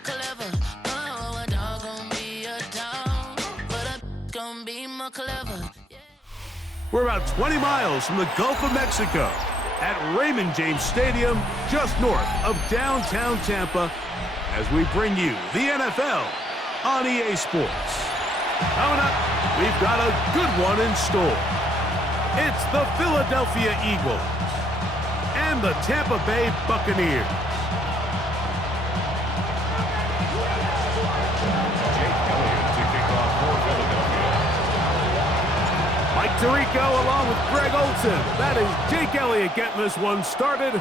more clever. Oh, a dog gon' be a dog, but a gon' be more clever. We're about 20 miles from the Gulf of Mexico at Raymond James Stadium, just north of downtown Tampa, as we bring you the NFL on EA Sports. Coming up, we've got a good one in store. It's the Philadelphia Eagles and the Tampa Bay Buccaneers. Mike Tirico along with Greg Olsen. That is Jake Elliott getting this one started.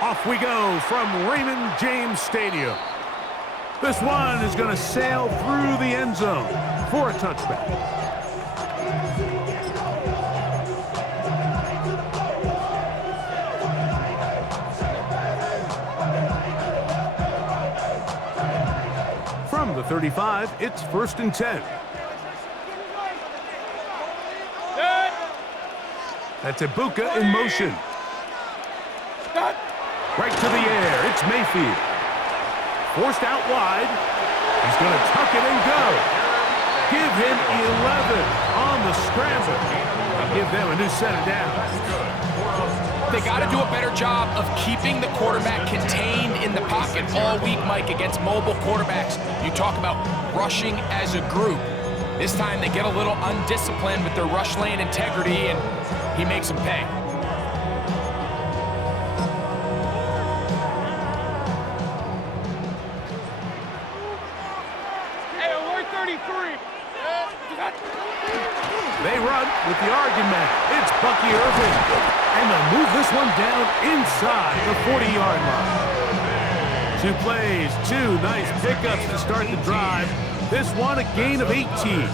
Off we go from Raymond James Stadium. This one is going to sail through the end zone for a touchback. From the 35, it's 1st and 10. That's Ibuka in motion. Right to the air, it's Mayfield. Forced out wide. He's going to tuck it and go. Give him 11 on the scramble. And give them a new set of downs. They got to do a better job of keeping the quarterback contained in the pocket all week, Mike, against mobile quarterbacks. You talk about rushing as a group. This time they get a little undisciplined with their rush lane integrity, and he makes them pay. They run with the argument. It's Bucky Irving. And they'll move this one down inside the 40-yard line. 2 plays, 2 nice pickups to start the drive. This one a gain of 18.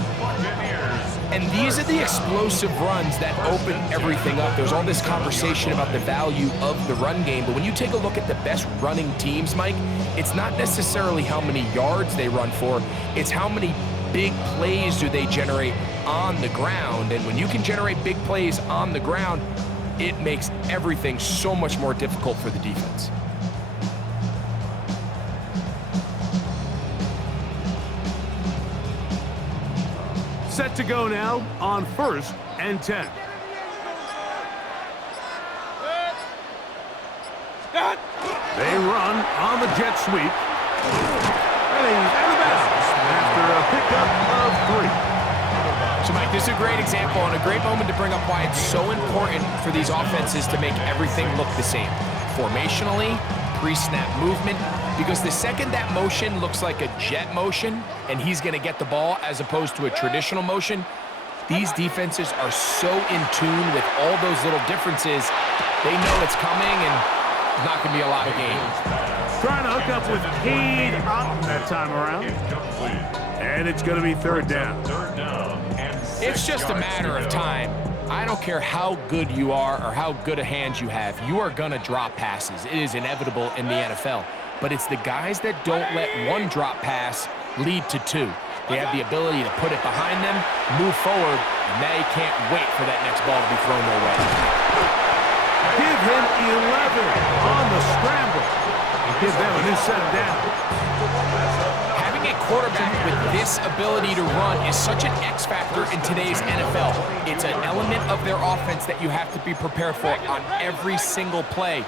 And these are the explosive runs that open everything up. There's all this conversation about the value of the run game, but when you take a look at the best running teams, Mike, it's not necessarily how many yards they run for, it's how many big plays do they generate on the ground. And when you can generate big plays on the ground, it makes everything so much more difficult for the defense. Set to go now on 1st and 10. They run on the jet sweep. And he's out of bounds after a pickup of 3. So, Mike, this is a great example and a great moment to bring up why it's so important for these offenses to make everything look the same. Formationally, pre-snap movement, because the second that motion looks like a jet motion and he's going to get the ball as opposed to a traditional motion, these defenses are so in tune with all those little differences, they know it's coming and there's not going to be a lot of gain. Trying to hook up with Cade Otton that time around. And it's going to be 3rd down. It's just a matter of time. I don't care how good you are or how good a hand you have, you are going to drop passes. It is inevitable in the NFL. But it's the guys that don't let one drop pass lead to 2. They have the ability to put it behind them, move forward, and they can't wait for that next ball to be thrown their way. Give him 11 on the scramble. And give them a new set of downs. Having a quarterback with this ability to run is such an X factor in today's NFL. It's an element of their offense that you have to be prepared for on every single play.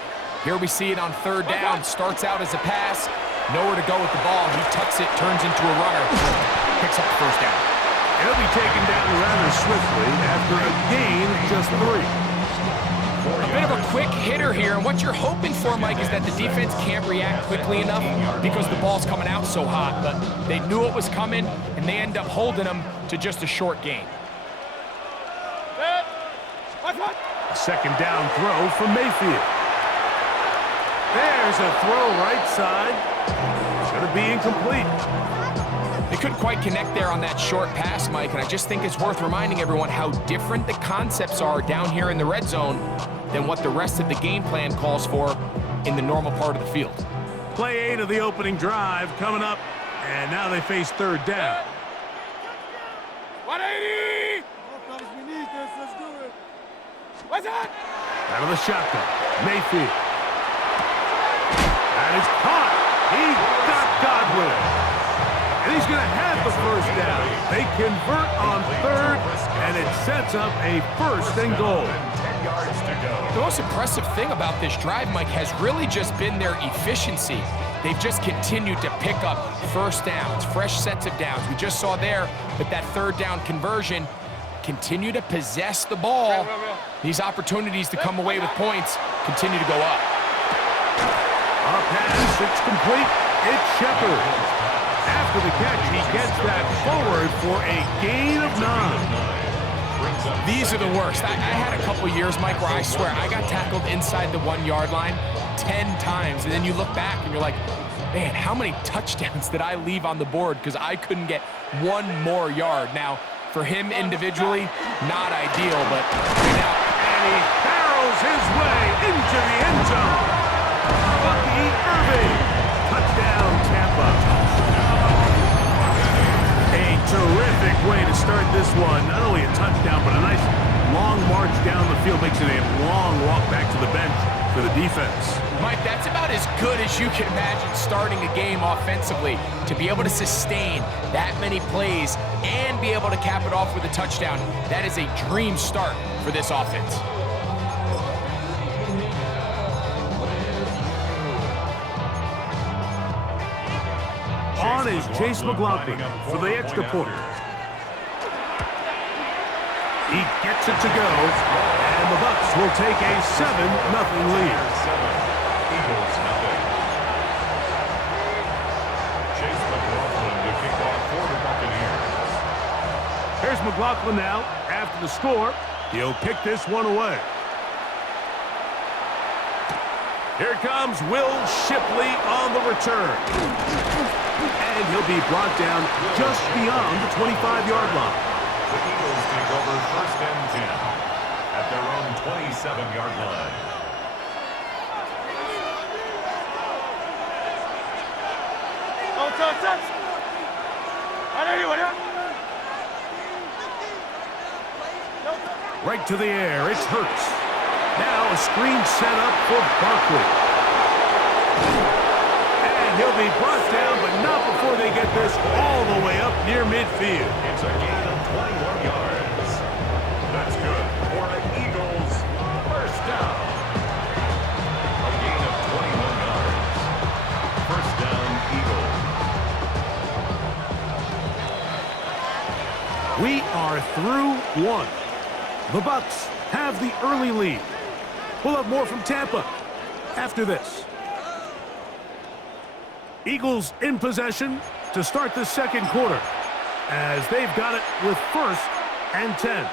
Here we see it on 3rd down. Starts out as a pass. Nowhere to go with the ball. He tucks it, turns into a runner. Picks up the 1st down. He'll be taken down rather swiftly after a gain of just 3. A bit of a quick hitter here, and what you're hoping for, Mike, is that the defense can't react quickly enough because the ball's coming out so hot, but they knew it was coming, and they end up holding them to just a short gain. A 2nd down throw from Mayfield. There's a throw right side. It's going to be incomplete. They couldn't quite connect there on that short pass, Mike, and I just think it's worth reminding everyone how different the concepts are down here in the red zone than what the rest of the game plan calls for in the normal part of the field. Play 8 of the opening drive coming up, and now they face 3rd down. 180! We need this. Let's do it. What's that? Out of the shotgun, Mayfield. That is caught. He got McLaughlin. And he's going to have the first down. They convert on third, and it sets up a 1st and goal. The most impressive thing about this drive, Mike, has really just been their efficiency. They've just continued to pick up first downs, fresh sets of downs. We just saw there with that 3rd down conversion, continue to possess the ball. These opportunities to come away with points continue to go up. A pass, it's complete. It's Shepard. After the catch, he gets that forward for a gain of 9. These are the worst. I had a couple years, Mike, where I swear I got tackled inside the 1-yard line 10 times, and then you look back and you're like, man, how many touchdowns did I leave on the board because I couldn't get 1 more yard? Now, for him individually, not ideal, but now. And he barrels his way into the end zone. Bucky Irving. Touchdown, Tampa. A terrific way to start this one. Not only a touchdown, but a nice long march down the field. Makes it a long walk back to the bench for the defense. Mike, that's about as good as you can imagine starting a game offensively. To be able to sustain that many plays and be able to cap it off with a touchdown, that is a dream start for this offense. On is Chase McLaughlin for the extra point. He gets it to go, and the Bucs will take a 7-0 lead. Eagles nothing. Chase McLaughlin to kick off for the Buccaneers. Here's McLaughlin now. After the score, he'll kick this one away. Here comes Will Shipley on the return. And he'll be brought down just beyond the 25-yard line. The Eagles take over 1st and 10 at their own 27-yard line. Right to the air, it's Hurts. Now a screen set up for Barkley. And he'll be brought down, but not before they get this all the way up near midfield. It's a gain of 21 yards. That's good for the Eagles. 1st down. A gain of 21 yards. 1st down, Eagles. We are through 1. The Bucs have the early lead. We'll have more from Tampa after this. Eagles in possession to start the 2nd quarter as they've got it with 1st and 10.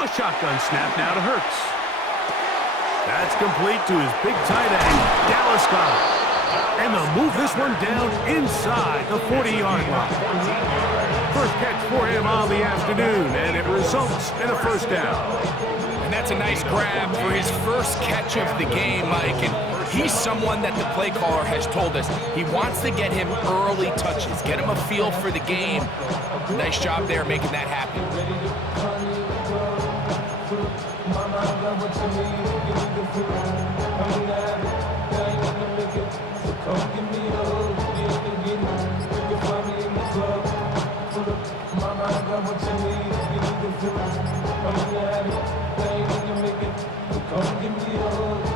A shotgun snap now to Hurts. That's complete to his big tight end, Dallas Goedert. And they'll move this one down inside the 40-yard line. First catch for him on the afternoon, and it results in a 1st down. And that's a nice grab for his first catch of the game, Mike. And he's someone that the play caller has told us he wants to get him early touches, get him a feel for the game. Nice job there making that happen.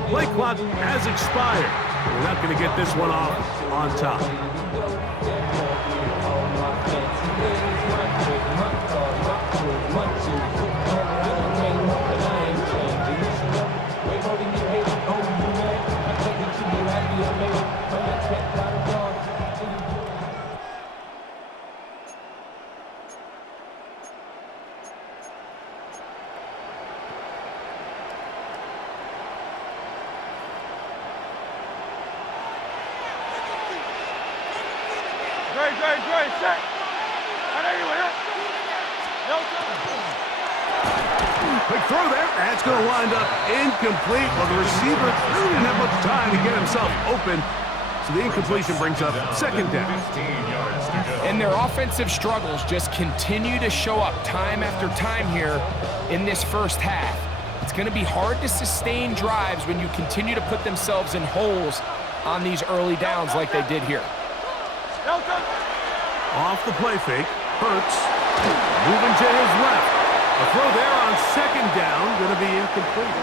Play clock has expired. We're not going to get this one off on top. Quick throw there. That's going to wind up incomplete. Well, the receiver didn't have much time to get in himself open. So the incompletion brings up second down. 15 yards to go. And their offensive struggles just continue to show up time after time here in this first half. It's going to be hard to sustain drives when you continue to put themselves in holes on these early downs like they did here. Off the play fake, Hurts moving to his left. A throw there on second down, going to be incomplete.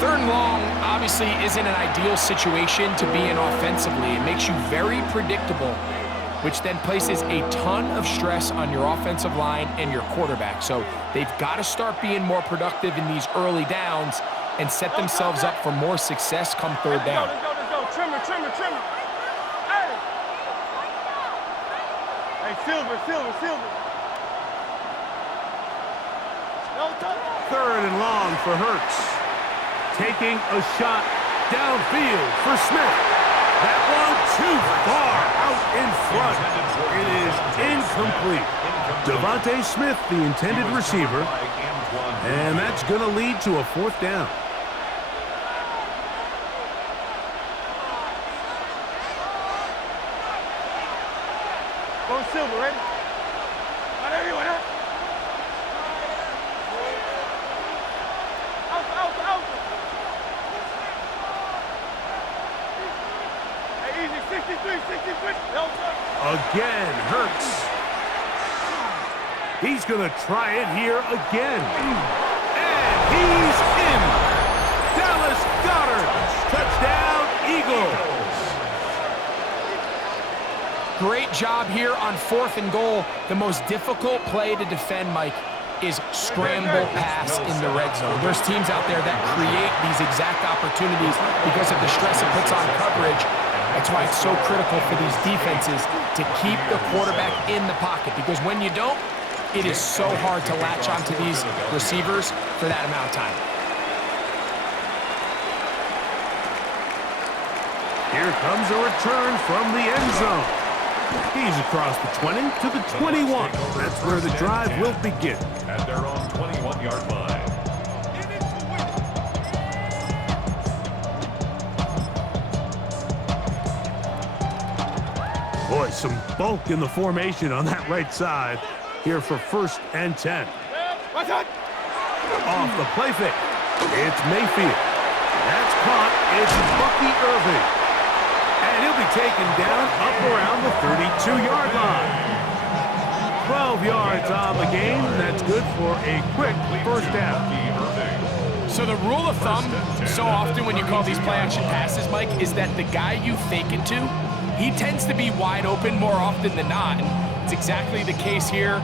Third and long obviously isn't an ideal situation to be in offensively. It makes you very predictable, which then places a ton of stress on your offensive line and your quarterback. So they've got to start being more productive in these early downs and set themselves up for more success come third down. Let's go. Trimmer. Hey! Hey, Silver. Third and long for Hurts. Taking a shot downfield for Smith. That one too far out in front. It is incomplete. Devontae Smith, the intended receiver, and that's going to lead to a fourth down. Go Silver, ready? Not everyone, huh? Out. Hey, easy, 63. Again, Hurts. He's going to try it here again. And he's in. Dallas Goedert. Touchdown, Eagles. Great job here on 4th and goal. The most difficult play to defend, Mike, is scramble pass in the red zone. There's teams out there that create these exact opportunities because of the stress it puts on coverage. That's why it's so critical for these defenses to keep the quarterback in the pocket, because when you don't, it is so hard to latch onto these receivers for that amount of time. Here comes a return from the end zone. He's across the 20 to the 21. That's where the drive will begin. At their own 21-yard line. Boy, some bulk in the formation on that right side. Here for 1st and 10. What's that? Off the play fake. It's Mayfield. That's caught. It's Bucky Irving. And he'll be taken down up around the 32-yard line. 12 yards on the game. That's good for a quick first down. So the rule of thumb, so often when you call these play-action passes, Mike, is that the guy you fake it to, he tends to be wide open more often than not. And it's exactly the case here.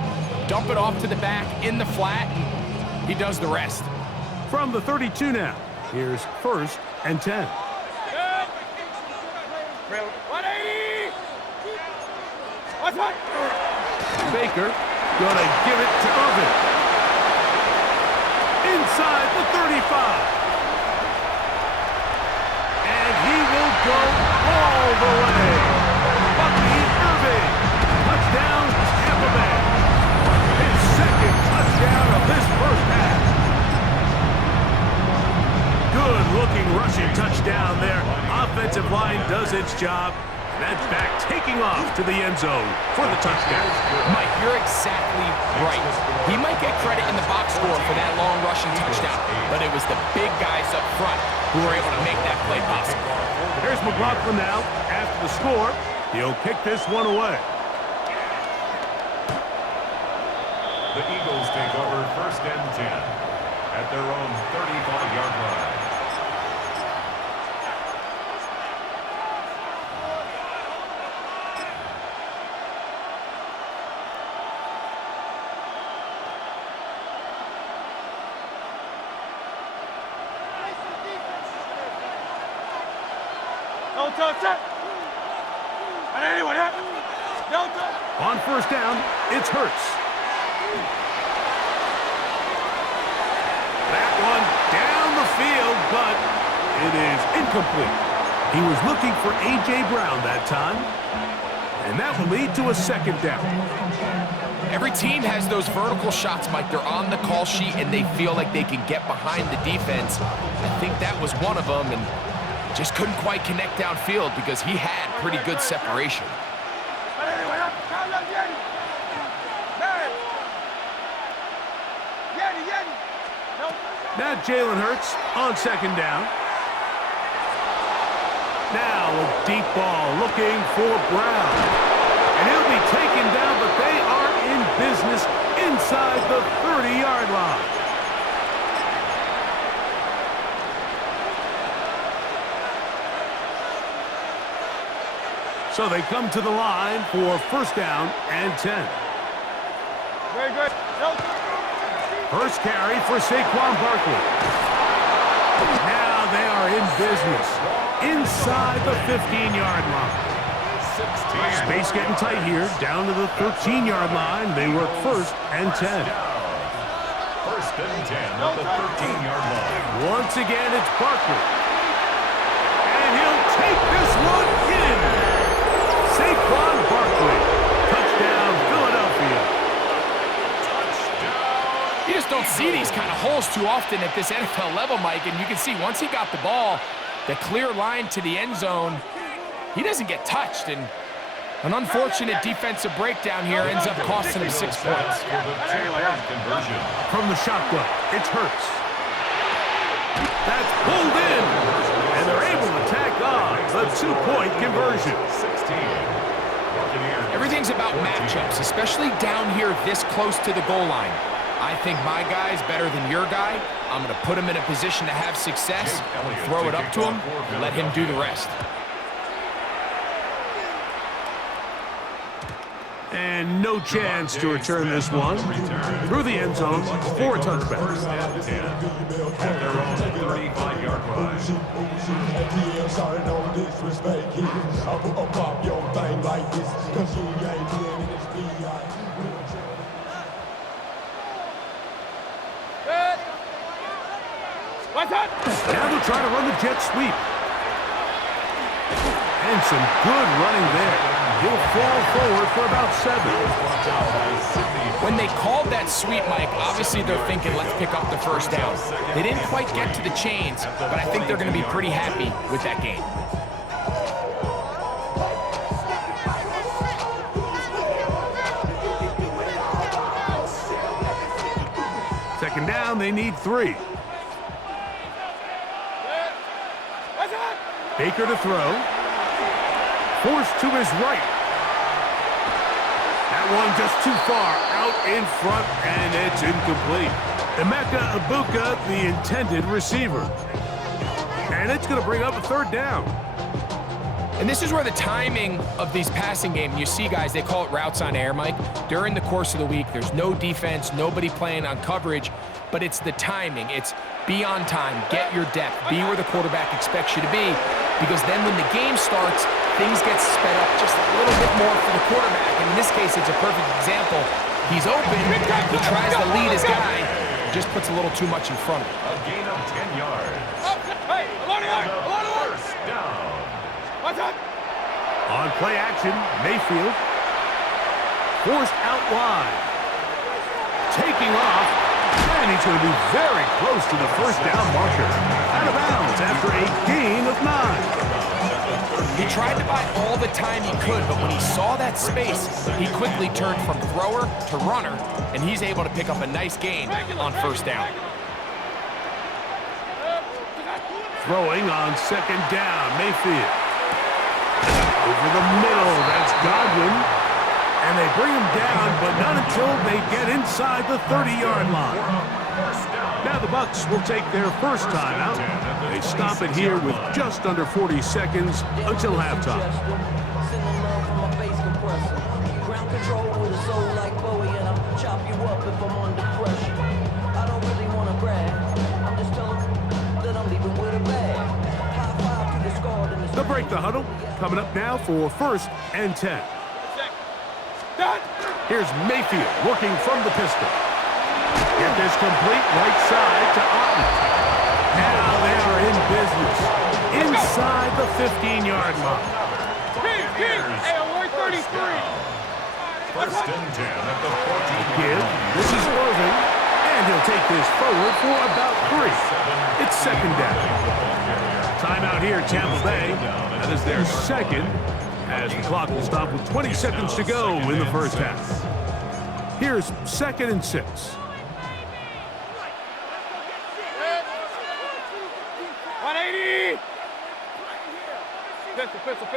Dump it off to the back in the flat, and he does the rest. From the 32 now, here's 1st and 10. 180! What's that? Baker gonna give it to Irving. Inside the 35. And he will go all the way. Bucky Irving. Touchdown, Tampa Bay. His second touchdown of this first half. Good-looking rushing touchdown there. Offensive line does its job. That's back taking off to the end zone for the touchdown. Mike, you're exactly right. He might get credit in the box score for that long rushing touchdown, but it was the big guys up front who were able to make that play possible. Here's McLaughlin now. After the score, he'll kick this one away. The Eagles take over 1st and 10 at their own 35-yard line. Don't touch it! And anyone, huh? Don't touch! On 1st down, it's Hurts. That one down the field, but it is incomplete. He was looking for A.J. Brown that time, and that will lead to a 2nd down. Every team has those vertical shots, Mike. They're on the call sheet, and they feel like they can get behind the defense. I think that was one of them, and Just couldn't quite connect downfield because he had pretty good separation. Now Jalen Hurts on second down. Now a deep ball looking for Brown. And he'll be taken down, but they are in business inside the 30-yard line. So they come to the line for first down and 10. Very good. First carry for Saquon Barkley. Now they are in business inside the 15-yard line. Space getting tight here, down to the 13-yard line. They work first and 10. First and 10 at the 13-yard line. Once again, it's Barkley. And he'll take this one in. Saquon Barkley. Touchdown, Philadelphia. You just don't see these kind of holes too often at this NFL level, Mike, and you can see once he got the ball, the clear line to the end zone, he doesn't get touched, and an unfortunate defensive breakdown here ends up costing him 6 points. From the shotgun, it's Hurts. That's pulled in, and they're able to tack on the 2-point conversion. Everything's about matchups, especially down here this close to the goal line. I think my guy's better than your guy. I'm going to put him in a position to have success, throw it up to him, and let him do the rest. And no chance to return this one through the end zone for a touchback. At their own 35-yard line. Now they'll try to run the jet sweep. And some good running there. He'll fall forward for about 7. When they called that sweep, Mike, obviously they're thinking, let's pick up the first down. They didn't quite get to the chains, but I think they're going to be pretty happy with that game. Second down, they need 3. Baker to throw. Forced to his right. That one just too far out in front, and it's incomplete. Emeka Egbuka, the intended receiver. And it's going to bring up a third down. And this is where the timing of these passing games, you see guys, they call it routes on air, Mike. During the course of the week, there's no defense, nobody playing on coverage, but it's the timing. It's be on time, get your depth, be where the quarterback expects you to be, because then when the game starts, things get sped up just a little bit more for the quarterback. And in this case, it's a perfect example. He's open, he tries to lead his guy, just puts a little too much in front of him. A gain of 10 yards. First down. On play action, Mayfield. Forced out wide. Taking off. And he's going to be very close to the first down marker. Out of bounds after a gain of 9. He tried to buy all the time he could, but when he saw that space, he quickly turned from thrower to runner, and he's able to pick up a nice gain on first down. Throwing on second down, Mayfield. Over the middle, that's Godwin. And they bring him down, but not until they get inside the 30-yard line. Now the Bucs will take their first timeout. They stop it here with just under 40 seconds until halftime. Ground control with a soul like Bowie, and I'll chop you up if I'm under pressure. I don't really want to brag. I'm just telling that I'm leaving with a bag. High five to the scarred in the They'll break the huddle. Coming up now for first and 10. Here's Mayfield working from the pistol. Get this complete right side to Otton. Now they are in business inside the 15-yard line. First and 10 at the 14. Give. This is Irving. And he'll take this forward for about 3. It's second down. Timeout here, Tampa Bay. That is their second, as the clock will stop with 20 seconds to go in the first half. Here's 2nd and 6. 180! Pistol.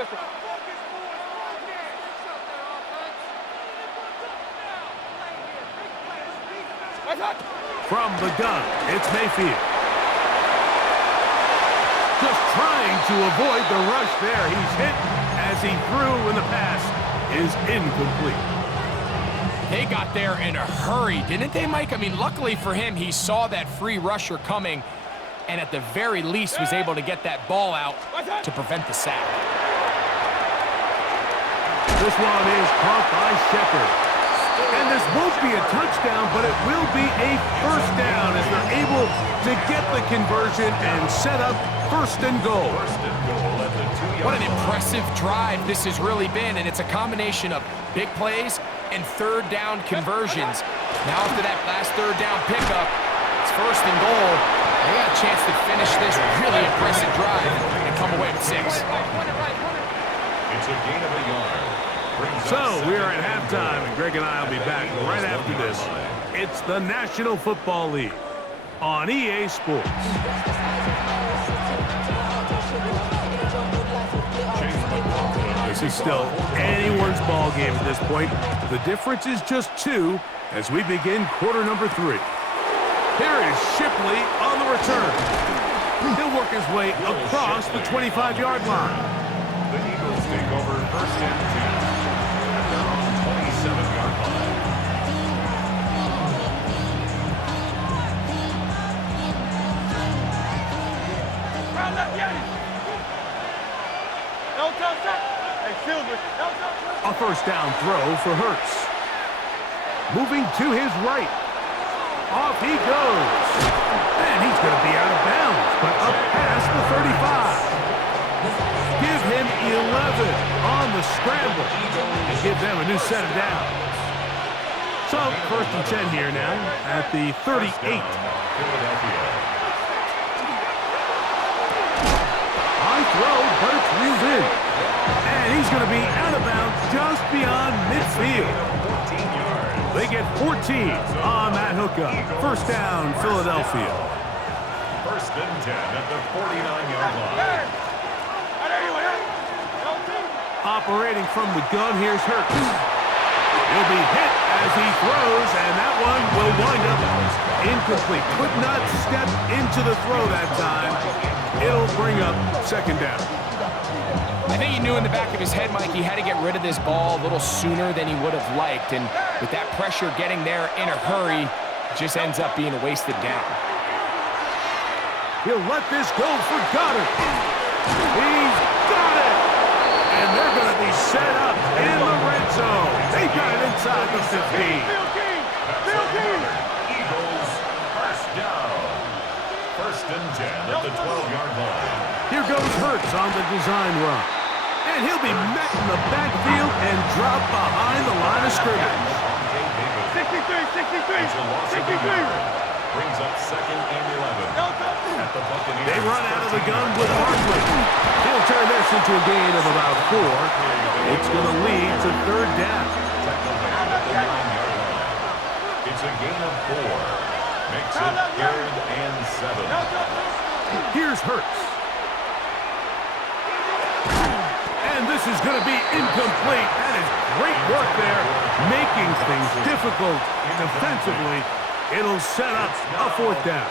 From the gun, it's Mayfield. Just trying to avoid the rush there. He's hit as he threw, and the pass is incomplete. They got there in a hurry, didn't they, Mike? I mean, luckily for him, he saw that free rusher coming, and at the very least was able to get that ball out to prevent the sack. This one is caught by Shepard. And this won't be a touchdown, but it will be a first down as they're able to get the conversion and set up 1st and goal. What an impressive drive this has really been, and it's a combination of big plays and 3rd down conversions. Now after that last 3rd down pickup, it's 1st and goal. They got a chance to finish this really impressive drive and come away with 6. It's a gain of a yard. So we are at halftime, and Greg and I will be back right after this. It's the National Football League on EA Sports. This is still anyone's ball game at this point. The difference is just 2 as we begin quarter number 3. Here is Shipley on the return. He'll work his way across the 25-yard line. The Eagles take over 1st and 10 at their own 27-yard line. A first down throw for Hurts. Moving to his right. Off he goes. And he's going to be out of bounds, but up past the 35. Give him 11 on the scramble and give them a new set of downs. So 1st and 10 here now at the 38. High throw, but it's reeled in. And he's going to be out of bounds just beyond midfield. They get 14 on that hookup. First down, Philadelphia. 1st and 10 at the 49-yard line. Operating from the gun, here's Hurts. He'll be hit as he throws, and that one will wind up incomplete. Could not step into the throw that time. It'll bring up 2nd down. I think he knew in the back of his head, Mike, he had to get rid of this ball a little sooner than he would have liked. And with that pressure getting there in a hurry, it just ends up being a wasted down. He'll let this go for Goddard. He's got it! And they're going to be set up in the red zone. They got it inside the 15. Eagles, first down. 1st and 10 at the 12-yard line. Here goes Hurts on the design run. And he'll be met in the backfield and dropped behind the line of scrimmage. 63. Brings up 2nd and 11 at the Buccaneers. They run out of the gun with Barkley. He'll turn this into a gain of about 4. It's going to lead to 3rd down. It's a gain of 4. Makes it 3rd and 7. Here's Hurts. And this is going to be incomplete. That is great work there, making things difficult defensively. It'll set up a 4th down.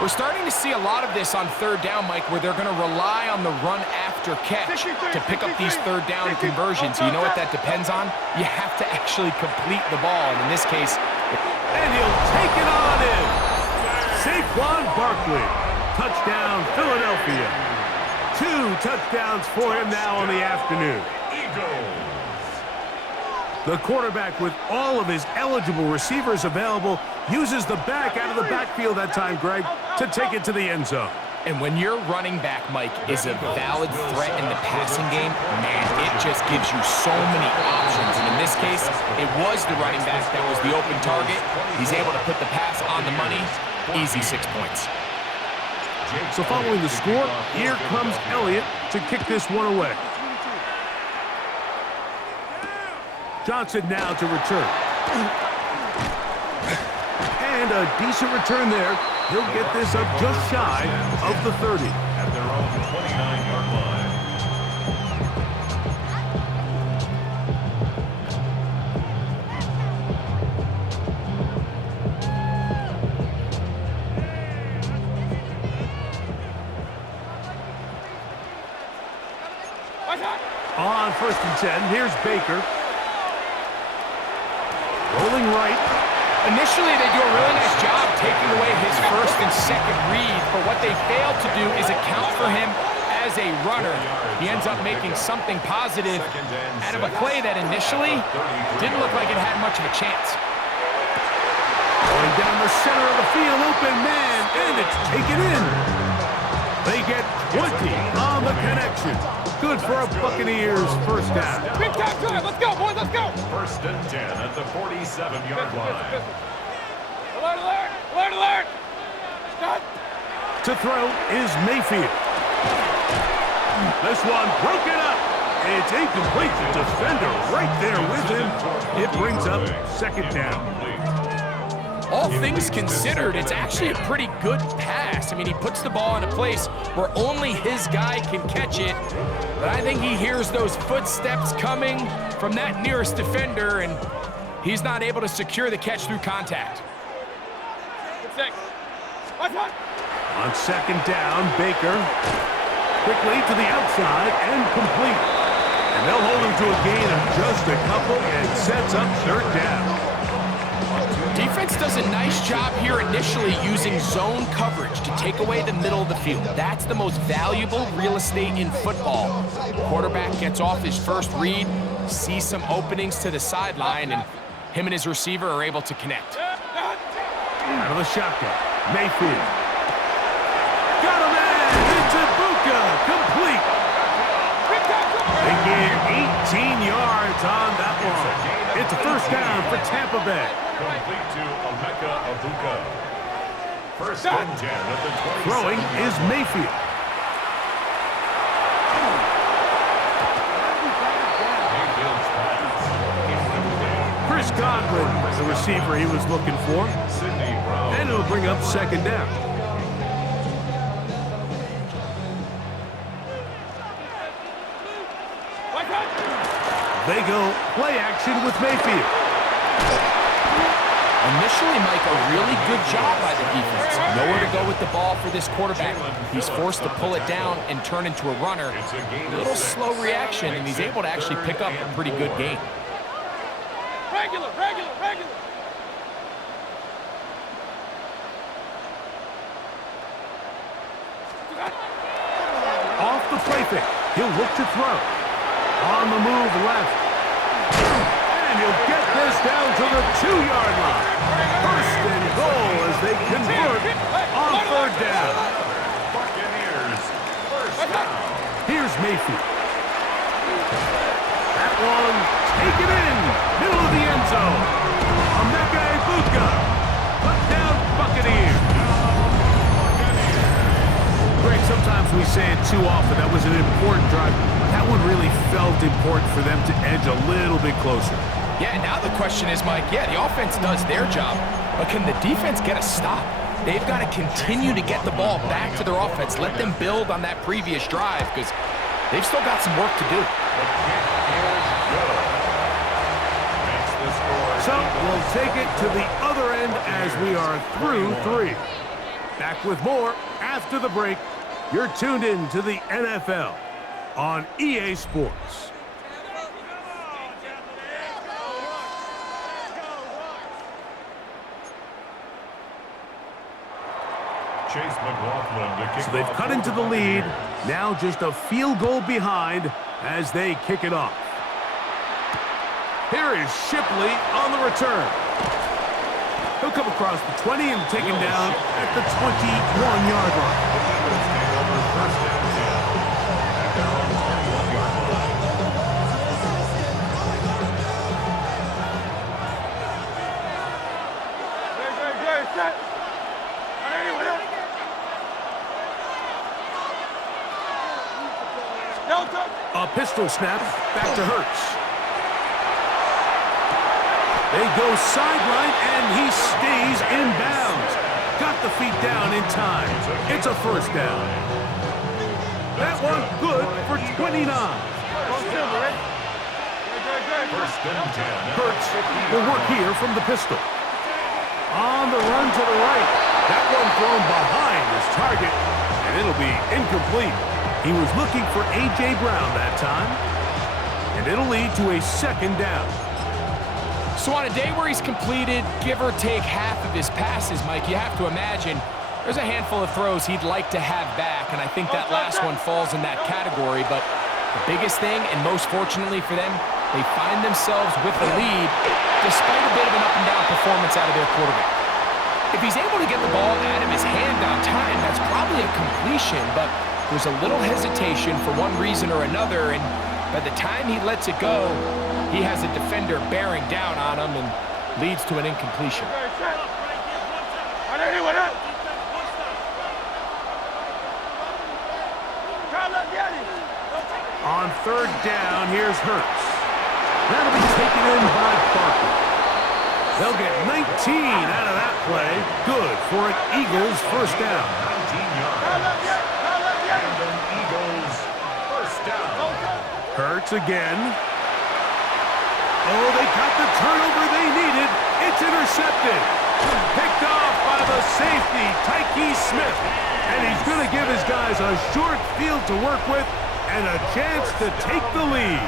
We're starting to see a lot of this on 3rd down, Mike, where they're going to rely on the run after catch to pick up these 3rd down conversions. You know what that depends on? You have to actually complete the ball, and in this case... And he'll take it on in. Saquon Barkley. Touchdown, Philadelphia. 2 touchdowns for him now on the afternoon. Eagles. The quarterback, with all of his eligible receivers available, uses the back out of the backfield that time, Greg, to take it to the end zone. And when your running back, Mike, is a valid threat in the passing game, man, it just gives you so many options. And in this case, it was the running back that was the open target. He's able to put the pass on the money. Easy 6 points. So following the score, here comes Elliott to kick this one away. Johnson now to return. And a decent return there. He'll get this up just shy of the 30. At their own 29-yard line. On 1st and 10, here's Baker. Rolling right. Initially, they do a really nice job taking away his first and second read, but what they fail to do is account for him as a runner. He ends up making something positive out of a play that initially didn't look like it had much of a chance. Going down the center of the field, open man, and it's taken in. They get 20 on the connection. Good for a Buccaneers first down. Big time drive. Let's go, boys. Let's go. 1st and 10 at the 47-yard line. Alert, alert. Alert, alert. Stop. To throw is Mayfield. This one broken up. It's incomplete. The defender right there with him. It brings up 2nd down. All things considered, it's actually a pretty good pass. I mean, he puts the ball in a place where only his guy can catch it. But I think he hears those footsteps coming from that nearest defender, and he's not able to secure the catch through contact. Good six. Watch one. On 2nd down, Baker quickly to the outside and complete. And they'll hold him to a gain of just a couple and sets up 3rd down. Defense does a nice job here initially using zone coverage to take away the middle of the field. That's the most valuable real estate in football. Quarterback gets off his first read, sees some openings to the sideline, and him and his receiver are able to connect. Out of the shotgun, Mayfield. Got him in! It's Ibuka! Complete! They gain 18 yards on that one. It's a 1st down for Tampa Bay. Complete to Emeka Ibuka. 1st and 10 at the 20. Throwing is Mayfield. Mayfield's pass. Chris Godwin, the receiver he was looking for. Sidney Brown. And it'll bring up 2nd down. They go play action with Mayfield. Initially, Mike, a really good job by the defense. Nowhere to go with the ball for this quarterback. He's forced to pull it down and turn into a runner. A little slow reaction, and he's able to actually pick up a pretty good gain. Regular. Off the play fake. He'll look to throw. On the move left. And he'll get this down to the 2-yard line. 1st and goal as they convert on 3rd down. Buccaneers. 1st down. Here's Mayfield. That one taken in. Middle of the end zone. Emeka Ibuka. Touchdown Buccaneers. Greg, sometimes we say it too often. That was an important drive. That one really felt important for them to edge a little bit closer. Yeah, now the question is, Mike, yeah, the offense does their job, but can the defense get a stop? They've got to continue to get the ball back to their offense. Let them build on that previous drive because they've still got some work to do. So we'll take it to the other end as we are through 3. Back with more after the break. You're tuned in to the NFL on EA Sports. Chase McLaughlin to kick So they've off cut into the lead. Now just a field goal behind as they kick it off. Here is Shipley on the return. He'll come across the 20 and taken down at the 21-yard line. The Eagles take over 1st and 10 at their own 21-yard line. Set. Delta. A pistol snap back to Hurts. They go sideline, and he stays in bounds. Got the feet down in time. It's a first down. That one good for 29. First and 10. Hurts will work here from the pistol. On the run to the right. That one thrown behind his target, and it'll be incomplete. He was looking for A.J. Brown that time, and it'll lead to a second down. So on a day where he's completed, give or take half of his passes, Mike, you have to imagine there's a handful of throws he'd like to have back, and I think that last one falls in that category. But the biggest thing, and most fortunately for them, they find themselves with the lead despite a bit of an up-and-down performance out of their quarterback. If he's able to get the ball out of his hand on time, that's probably a completion, but there's a little hesitation for one reason or another, and by the time he lets it go, he has a defender bearing down on him and leads to an incompletion. On third down, here's Hurts. That'll be taken in by Barker. They'll get 19 out of that play. Good for an Eagles first down. 19 yards. And an Eagles first down. Hurts again. Oh, they got the turnover they needed. It's intercepted. Picked off by the safety, Tyke Smith. And he's going to give his guys a short field to work with and a chance to take the lead.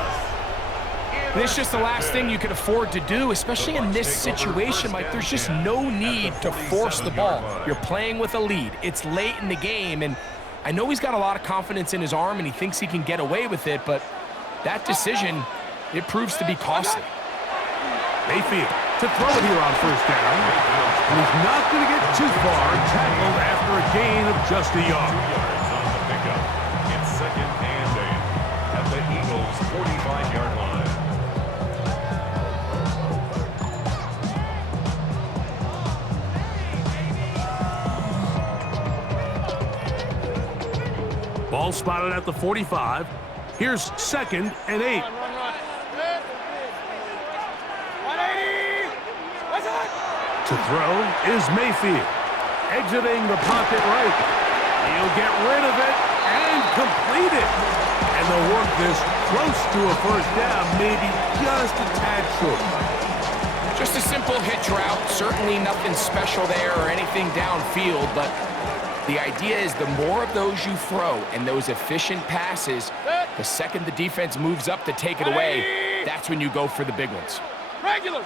This is just the last thing you could afford to do, especially in this situation, Mike. There's just no need to force the ball. You're playing with a lead. It's late in the game, and I know he's got a lot of confidence in his arm, and he thinks he can get away with it, but that decision, it proves to be costly. Mayfield to throw it here on first down. And he's not going to get too far, tackled after a gain of just a 2 yard. yards on the pickup. It's second and 8 at the Eagles' 45-yard line. Ball spotted at the 45. Here's second and 8. To throw is Mayfield. Exiting the pocket right. He'll get rid of it and complete it. And they'll work this close to a first down, maybe just a tad short. Just a simple hitch route. Certainly nothing special there or anything downfield, but the idea is the more of those you throw and those efficient passes, the second the defense moves up to take it away, that's when you go for the big ones. Regular.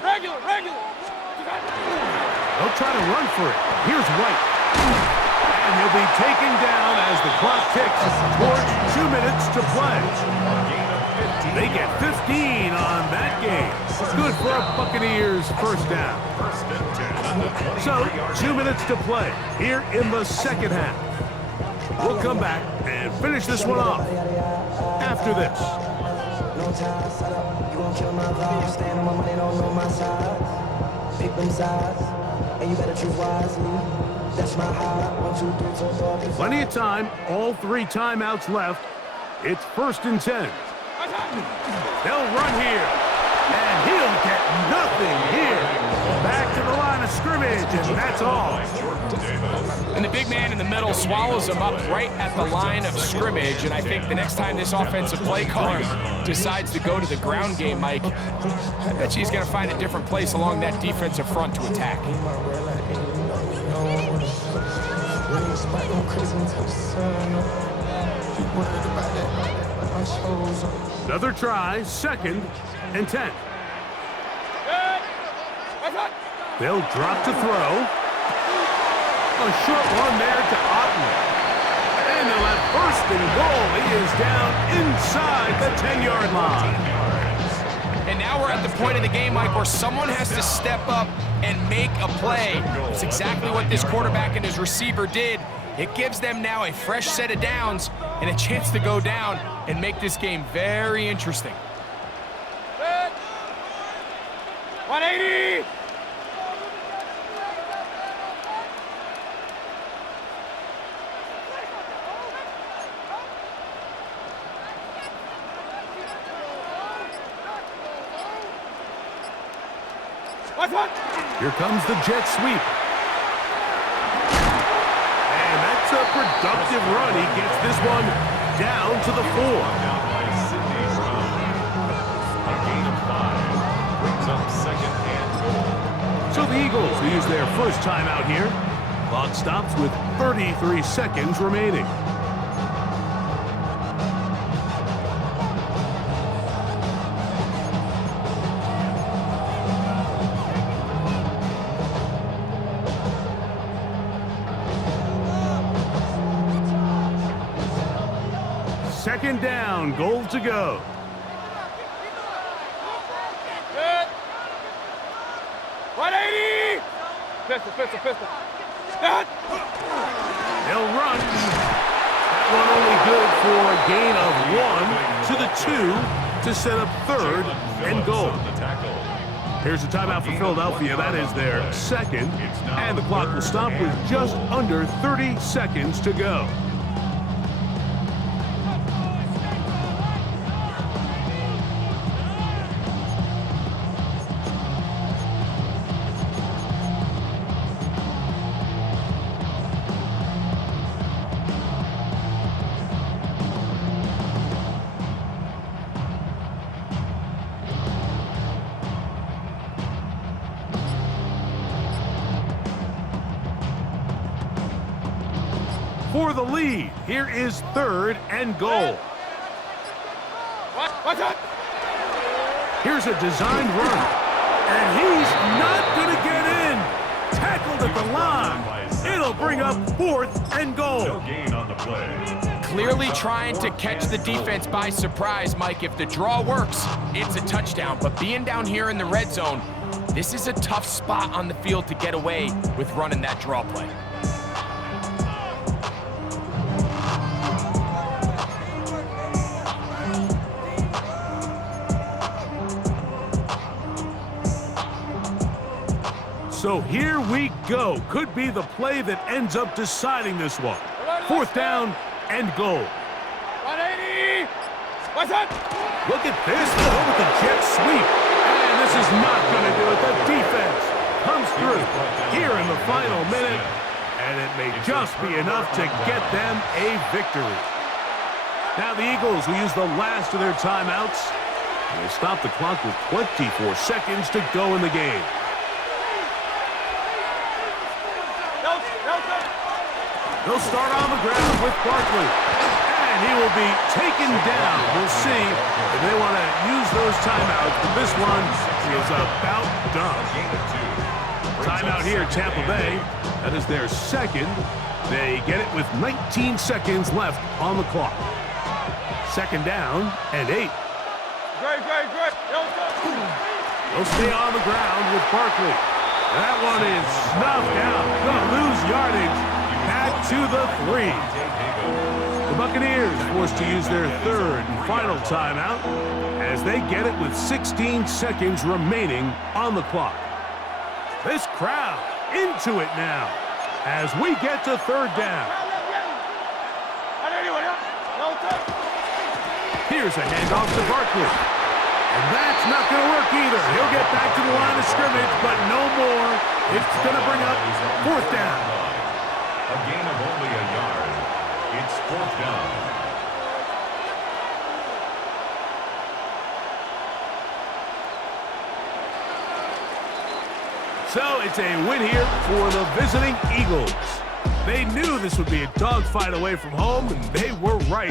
They'll try to run for it. Here's White. And he'll be taken down as the clock ticks towards 2 minutes to play. They get 15 on that game. Good for a Buccaneers first down. So, 2 minutes to play here in the second half. We'll come back and finish this one off after this. No time, set up, you gon' kill my vibe. Stand on my money, don't know my size. Pick them sides, and you better choose wisely. That's my high. 1, 2, 3, 4, 5, 6. Plenty of time, all 3 timeouts left. It's first and 10. They'll run here, and he'll get nothing here. Back to the line of scrimmage, and that's all. And the big man in the middle swallows him up right at the line of scrimmage. And I think the next time this offensive play caller decides to go to the ground game, Mike, I bet he's going to find a different place along that defensive front to attack. Another try, second and 10. They'll drop to throw. A short one there to Otten. And they'll have first and goal. He is down inside the 10-yard line. And now we're at the point of the game, Mike, where someone has to step up and make a play. It's exactly what this quarterback and his receiver did. It gives them now a fresh set of downs and a chance to go down and make this game very interesting. 180! What's that? Here comes the jet sweep. And that's a productive run. He gets this one down to the 4. Down by Sidney Brown. A gain of 5 brings up second and goal. So the Eagles will use their first timeout here. Clock stops with 33 seconds remaining. Second down, goal to go. Good. 180. Pistol, pistol, pistol. That. They'll run. That one only good for a gain of 1 to the 2 to set up third and goal. On the tackle. Here's a timeout for Philadelphia. That is their second. And the clock will stop with just under 30 seconds to go. For the lead, here is third and goal. What's that? Here's a designed run, and he's not going to get in. Tackled at the line. It'll bring up fourth and No goal. gain on the play. Clearly trying to catch the defense by surprise, Mike. If the draw works, it's a touchdown. But being down here in the red zone, this is a tough spot on the field to get away with running that draw play. So here we go. Could be the play that ends up deciding this one. Fourth down and goal. 180. What's that? Look at this. They'll go with the jet sweep. And this is not going to do it. The defense comes through here in the final minute. And it may just be enough to get them a victory. Now the Eagles will use the last of their timeouts. And they stop the clock with 24 seconds to go in the game. They'll start on the ground with Barkley. And he will be taken down. We'll see if they want to use those timeouts. But this one is about done. Timeout here at Tampa Bay. That is their second. They get it with 19 seconds left on the clock. Second down and 8. Great. They'll stay on the ground with Barkley. That one is snuffed out. Gonna lose yardage. Back to the 3. The Buccaneers forced to use their third and final timeout as they get it with 16 seconds remaining on the clock. This crowd into it now as we get to third down. Here's a handoff to Barkley. And that's not going to work either. He'll get back to the line of scrimmage, but no more. It's going to bring up fourth down. A gain of only a yard. It's fourth down. So it's a win here for the visiting Eagles. They knew this would be a dogfight away from home, and they were right.